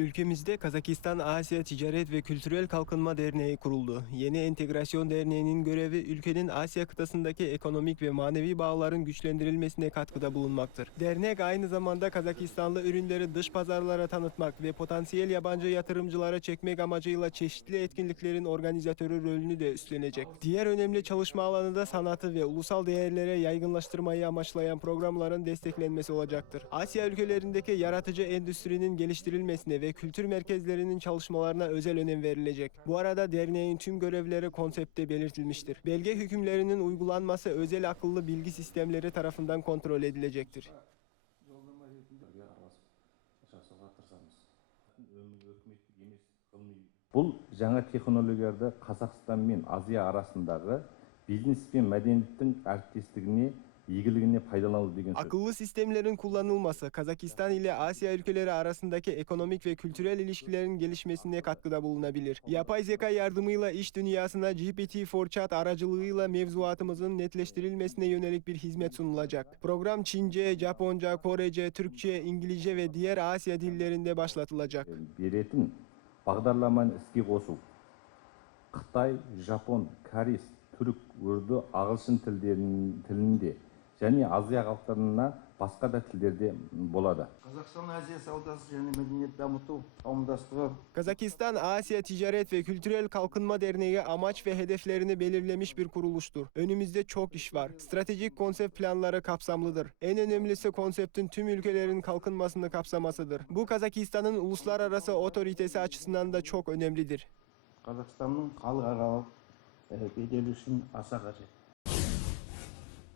Ülkemizde Kazakistan Asya Ticaret ve Kültürel Kalkınma Derneği kuruldu. Yeni Entegrasyon Derneği'nin görevi ülkenin Asya kıtasındaki ekonomik ve manevi bağların güçlendirilmesine katkıda bulunmaktır. Dernek aynı zamanda Kazakistanlı ürünleri dış pazarlara tanıtmak ve potansiyel yabancı yatırımcılara çekmek amacıyla çeşitli etkinliklerin organizatörü rolünü de üstlenecek. Diğer önemli çalışma alanı da sanatı ve ulusal değerlere yaygınlaştırmayı amaçlayan programların desteklenmesi olacaktır. Asya ülkelerindeki yaratıcı endüstrinin geliştirilmesine ve kültür merkezlerinin çalışmalarına özel önem verilecek. Bu arada derneğin tüm görevleri konsepte belirtilmiştir. Belge hükümlerinin uygulanması özel akıllı bilgi sistemleri tarafından kontrol edilecektir. жолдама ретінде араласып жасауға тырысамыз өкіметтік емес ғылыми бұл жаңа технологияларды қазақстан мен азия арасындағы бизнес пен мәдениеттің әріптестігіне игілігіне пайдалану деген сөз Akıllı sistemlerin kullanılması Kazakistan ile Asya ülkeleri arasındaki ekonomik ve kültürel ilişkilerin gelişmesine katkıda bulunabilir. Yapay zeka yardımıyla iş dünyasına GPT-4 aracılığıyla mevzuatımızın netleştirilmesine yönelik bir hizmet sunulacak. Program Çince, Japonca, Korece, Türkçe, İngilizce ve diğer Asya dillerinde başlatılacak. беретін бағдарламаны іске қосу қытай жапон корей түрік үрді ағылшын тілдерін- тілінде және азия халықтарына басқа да тілдерде болады қазақстан азия саудасы және мәдениет дамыту қауымдастығы Kazakistan Asya Ticaret ve Kültürel Kalkınma Derneği amaç ve hedeflerini belirlemiş bir kuruluştur. Önümüzde çok iş var. Stratejik konsept planları kapsamlıdır. En önemlisi konseptin tüm ülkelerin kalkınmasını kapsamasıdır. Bu Kazakistan'ın uluslararası otoritesi açısından da çok önemlidir. қазақстанның халықаралық і беделі үшін аса қажет